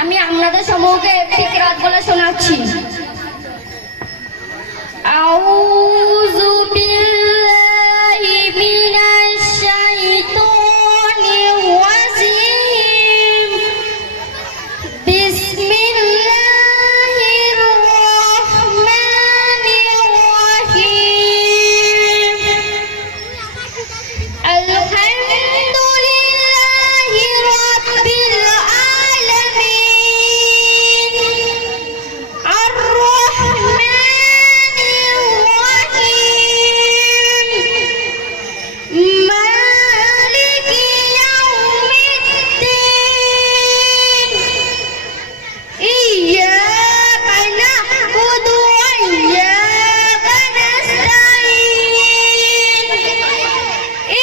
আমি আপনাদের সমূহকে একটি রাত বলে শোনাচ্ছি।